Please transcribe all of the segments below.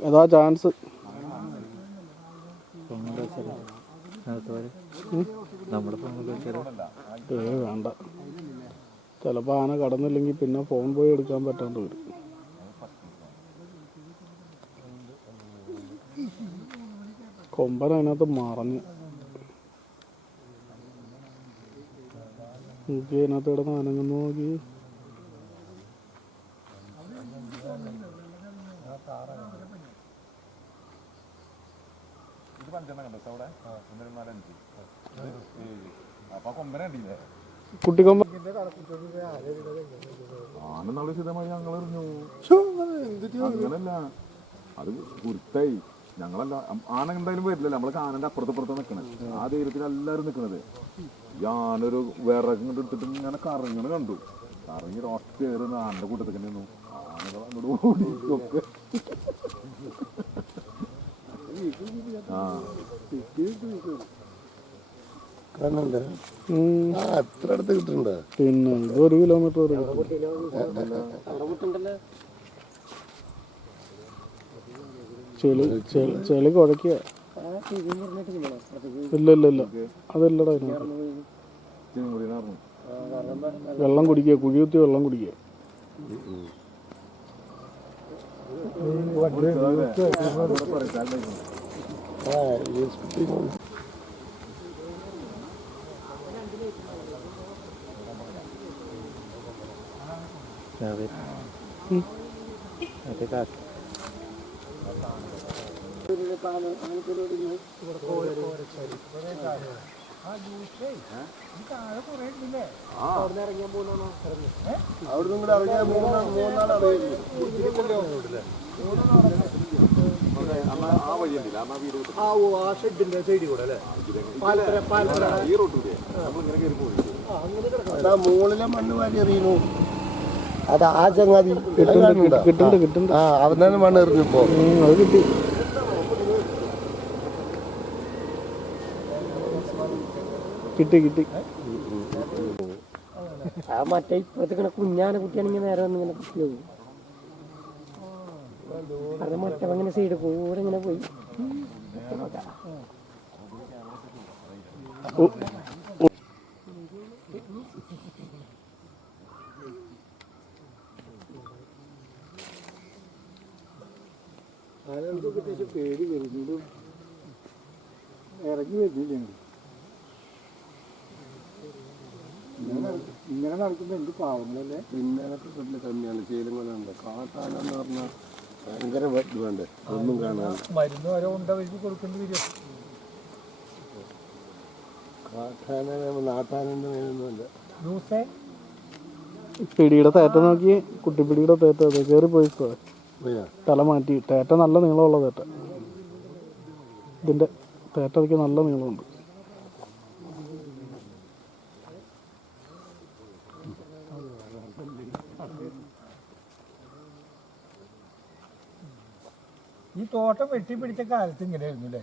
അതാ ചാൻസ് വേണ്ട. ചിലപ്പോൾ ആന കടന്നില്ലെങ്കിൽ പിന്നെ ഫോൺ പോയി എടുക്കാൻ പറ്റാണ്ട് വരും. കൊമ്പൻ മറഞ്ഞു നോക്കി അതിനകത്ത് കിടന്ന് അനങ്ങുന്നു നോക്കി ഇത് പഞ്ചെണ്ണം കണ്ടോ അവിടെ ഒന്ന് രണ്ട് നാല് അഞ്ച് ഇത് ഏഴ് അതിനകത്ത് കിടന്ന് കൊമ്പനെ നോക്കി ഞങ്ങൾ എറിഞ്ഞു. അങ്ങനല്ല. അത് കുരുത്തായി ഞങ്ങളല്ല ആന എന്തായാലും വരില്ലല്ലോ. നമ്മളെ ആനന്റെ അപ്പുറത്തപ്പുറത്ത് നിക്കണേ ആ ധൈര്യത്തിൽ എല്ലാരും നിക്കണത്. ഈ വിറകും എടുത്തിട്ട് ഇങ്ങനെ കറങ്ങണ കണ്ടു. കറങ്ങി റോസ്റ്റ് കയറുന്ന ആനന്റെ കൂട്ടത്തിൽ തന്നെ നിന്നു. ആനകൾ അങ്ങോട്ട് ഓടി ഒക്കെ ആ. കാണണ്ടേ ഉം. ആ അത്ര അടുത്ത് കിട്ടുന്നുണ്ട്? പിന്നെ ഇത് ഒരു കിലോമീറ്റർ വരെ ചെളി ചെളി കുഴക്കുക ഇല്ല ഇല്ല ഇല്ല അതല്ലടാ വെള്ളം കുടിക്കുക. കുഴികുത്തി വെള്ളം കുടിക്കുക. അതെ. അതെ സ്പിറ്റിംഗ് കൂടെ മൂന്ന് മൂന്നാൾ അറിയില്ല ആ വഴി ഉണ്ടല്ല ആ വീട് ആ ഓ ആ ഷെഡിന്റെ സൈഡിൽ കൂടെ അല്ലേ ഈ മുകളിലെ മണ്ണ് വാരി എറിയുന്നു അത് ആ ചങ്ങാതി കിട്ടുന്നുണ്ട്. കിട്ടുന്നുണ്ട് കിട്ടുന്നുണ്ട്. ആ അവനാണ് മണ്ണ് എറിഞ്ഞപ്പോ അത് കിട്ടി. കിട്ടി കിട്ടി. ആ മറ്റേ ഇപ്പഴത്തെ കുഞ്ഞാന കുട്ടിയാണെങ്കിൽ നേരെ വന്ന് ഇങ്ങനെ പോകും അത് മറ്റേ അങ്ങനെ സൈഡ് കൂടെ ഇങ്ങനെ പോയി. പേടി വരുന്നതും ഇറങ്ങി വരുന്നില്ല. ഇങ്ങനെ നടക്കുമ്പോൾ എന്ത് പാവങ്ങളല്ലേ? പിന്നെ വലിയ തന്നെയാണ് ശീലങ്ങളുണ്ട് കാട്ടാനെന്ന് പറഞ്ഞാൽ ഭയങ്കര വേണ്ടേ? ഒന്നും കാണാൻ മരുന്ന് ഓരോ ഉണ്ട വഴി കൊടുക്കേണ്ടി വരും. കാട്ടാന നാട്ടാനുണ്ട് മേലൊന്നുമില്ല പിടിയുടെ തേറ്റ നോക്കി കുട്ടിപ്പിടിയുടെ തേറ്റ അതെ കയറി പോയിക്കോ തല മാറ്റി. തേറ്റ നല്ല നീളമുള്ള തേറ്റ. ഇതിന്റെ തേറ്റയ്ക്ക് നല്ല നീളമുണ്ട്. ഈ തോട്ടം വെട്ടിപ്പിടിച്ച കാലത്ത് ഇങ്ങനെയായിരുന്നു അല്ലേ?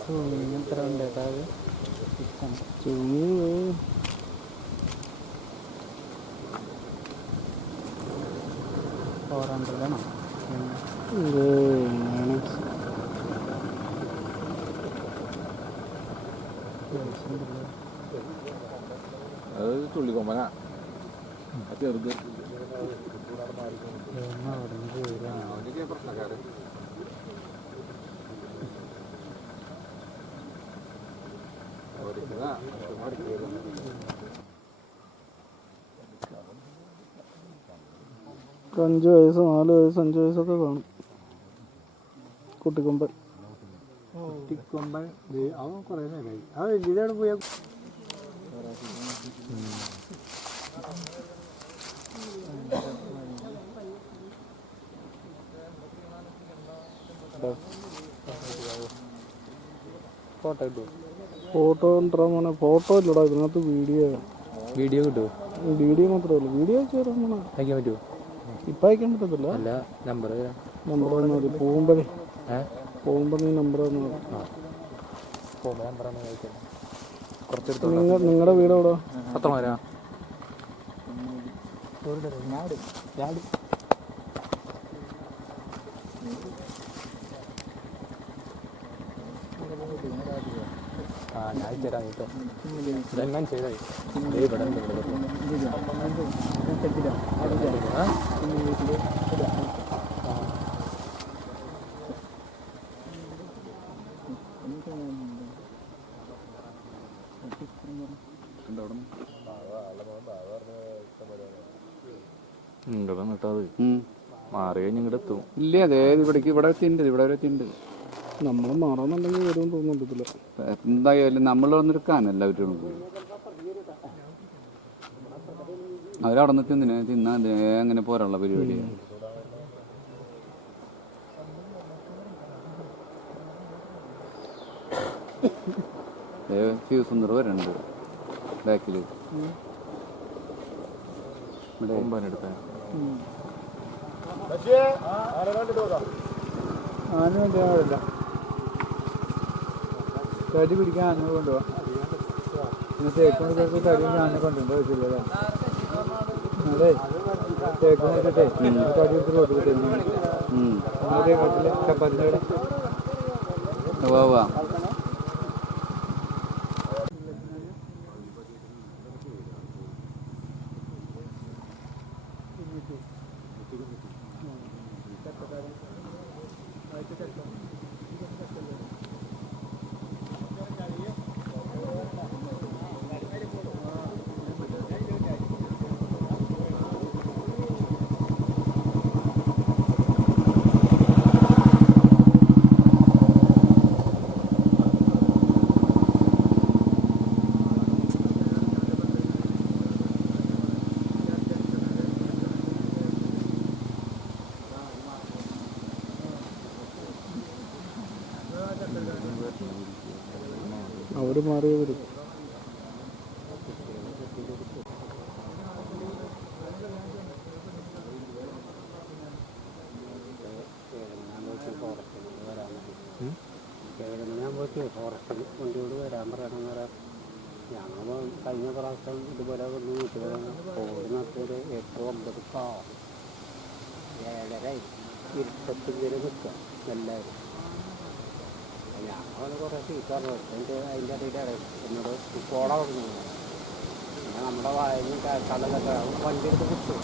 ചൂങ്ങി എത്ര ഉണ്ട് കേട്ടോ അത് ചൂങ്ങി ഫോർ ഹൺഡ്രഡ് ആണോ അത് തുള്ളിക്കൊമ്പനാ ചെറുത്. അഞ്ച് വയസ്സ് നാല് വയസ്സ് അഞ്ച് വയസ്സൊക്കെ കാണും. കുട്ടിക്കൊമ്പൻ. കുട്ടിക്കൊമ്പൻ അവൻ കുറേ നേരമായി അവൻ വലിയതാണ് പോയാൽ ഫോട്ടോ കിട്ടുമോ ഫോട്ടോ ഇല്ലടാ ഇതിനകത്ത് വീഡിയോ വീഡിയോ കിട്ടുമോ വീഡിയോ മാത്രമേ ഉള്ളൂ. വീഡിയോ മോനെ. അയക്കാൻ പറ്റുമോ ഇപ്പം അയക്കാൻ പറ്റത്തില്ല. അല്ല നമ്പർ നമ്പർ തന്നാൽ മതി. പോകുമ്പോഴേ. ഏ? പോകുമ്പോൾ നീ നമ്പർ തന്നാൽ മതി. നിങ്ങൾ നിങ്ങളുടെ വീട് എവിടെ പത്ര വരാം ആ. ഞാൻ അയച്ചുതരാം കേട്ടോ ഇതെല്ലാം ചെയ്തായി ഇവിടെ ഉണ്ട്, ഇവിടെ ഉണ്ട്. ആ? ഇങ്ങടെ മാറി കഴിഞ്ഞ് ഇങ്ങടെ എത്തും. ഇല്ല അതെ ഇവിടേക്ക് ഇവിടെ തിണ്ട് ഇവിടെ വരെ തിണ്ട് നമ്മൾ മാറാന്നുണ്ടെങ്കിൽ വരുമെന്ന് തോന്നുന്നില്ല എന്തായാലും നമ്മൾ വന്നെടുക്കാനല്ല അവരും അവരവിടെ നിന്ന് തിന്നിനെ തിന്നാ? അങ്ങനെ പോരാനുള്ള പരിപാടിയാണ് ഫ്യൂസുന്ദർ വരണ്ട് ബാക്കിൽ ഇവിടെ. കൊമ്പനെടുത്ത ആന വേണ്ടിയാവില്ല തടി പിടിക്കാൻ ആന കൊണ്ടുപോവാ. പിന്നെ ദിവസം തടി കൊണ്ടുണ്ടോ അതെ വെച്ചിട്ടേ എടുത്ത് റോഡ് കിട്ടുന്നു ചപ്പാത്തിന്റെ ഉവ്വ്. അവർ മാറിയേ വരും. കഴിഞ്ഞ പ്രാവശ്യം ഇതുപോലെ വന്ന് ഒമ്പത് കാവും ഏഴര ഇരുട്ടത്തിങ്ങനെ നിൽക്കുക എല്ലാവരും ഞങ്ങൾ കുറേ സീറ്റാണ് എന്നിട്ട് അതിന്റെ ഇടയിൽ എന്നോട് പോടാ പിന്നെ നമ്മുടെ വായന കടലൊക്കെ വണ്ടി എടുത്ത് കിട്ടും